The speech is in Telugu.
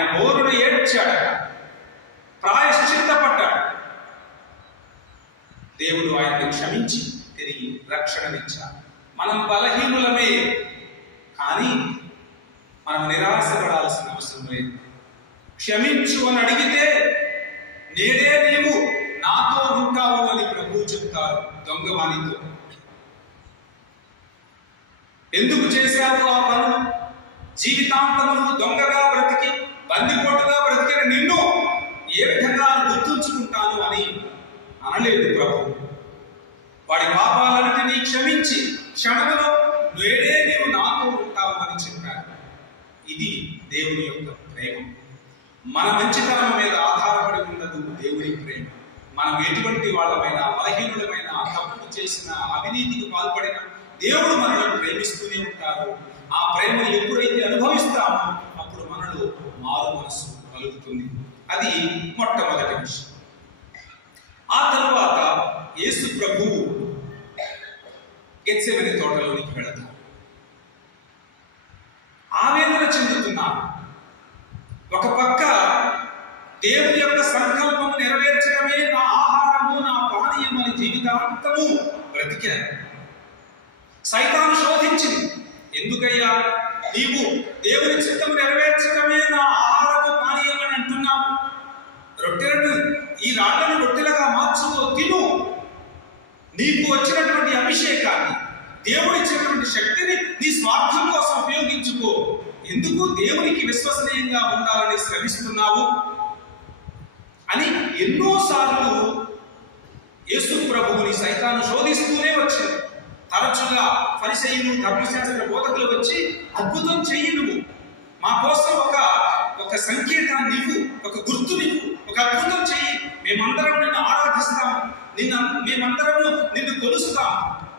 ఆయన బోరును ఏడ్చాడట, ప్రాయశ్చిత్తపడ్డాడు. దేవుడు ఆయన్ని క్షమించి తిరిగి రక్షణనిచ్చాడు. మనం బలహీనులమే, కానీ మనం నిరాశపడాల్సిన అవసరం లేదు. క్షమించు అని అడిగితే నేడే నీవు నాతో ఉంటావు అని ప్రభువు చెప్తారు దొంగవానితో. ఎందుకు చేశావు ఆ పనులు? జీవితాంతము దొంగగా బ్రతికి బందిపోటుగా బ్రతికిన నిన్ను ఏ విధంగా గుర్తుంచుకుంటాను అని అనలేదు ప్రభు. వాడి పాపాలన్నిటినీ క్షమించి క్షణంలో నేడే నీవు నాతో ఉంటావు అని చెప్పారు. ఇది దేవుని యొక్క ప్రేమ. మన మంచితనం మీద ఆధారపడి ఉన్నది దేవుని ప్రేమ. మనం ఎటువంటి వాళ్ళమైనా, బలహీనులమైన, తప్పులు చేసిన, అవినీతికి పాల్పడిన దేవుడు మనల్ని ప్రేమిస్తూనే ఉంటారు. ఆ ప్రేమను ఎప్పుడైతే అనుభవిస్తామో అప్పుడు మనలో మారు మనసు కలుగుతుంది. అది మొట్టమొదటి విషయం. ఆ తరువాత యేసు ప్రభువు గెత్సెమనే తోటలోనికి వెళతారు. ఆవేదన చెందుతున్నారు. ఒక పక్క దేవుని యొక్క సంకల్పము నెరవేర్చడమే నా ఆహారము, నా పానీయం అని జీవితాంతము బ్రతికారు. సైతాను శోధించింది. ఎందుకయ్యా నీవు దేవుని చిత్తము నెరవేర్చడమే నా ఆహారము, పానీయం అని అంటున్నావు? రొట్టెలను, ఈ రాళ్లను రొట్టెలుగా మార్చుకో, తిను. నీకు వచ్చినటువంటి అభిషేకాన్ని, దేవుడిచ్చినటువంటి శక్తిని నీ స్వార్థం కోసం ఉపయోగించుకో. ఎందుకు దేవునికి విశ్వసనీయంగా ఉండాలని శ్రమిస్తున్నావు అని ఎన్నోసార్లు యేసు ప్రభువుని సైతాను శోధిస్తూనే వచ్చింది. తరచుగా ఫరిసయ్యులు, ధర్మశాస్త్ర బోధకులు వచ్చి అద్భుతం చెయ్యి, నువ్వు మా కోసం ఒక సంకేతాన్ని ఇవ్వు, ఒక గుర్తునివ్వు, ఒక అద్భుతం చెయ్యి, మేమందరం నిన్ను ఆరాధిస్తాము, మేమందరము నిన్ను కొలుస్తాము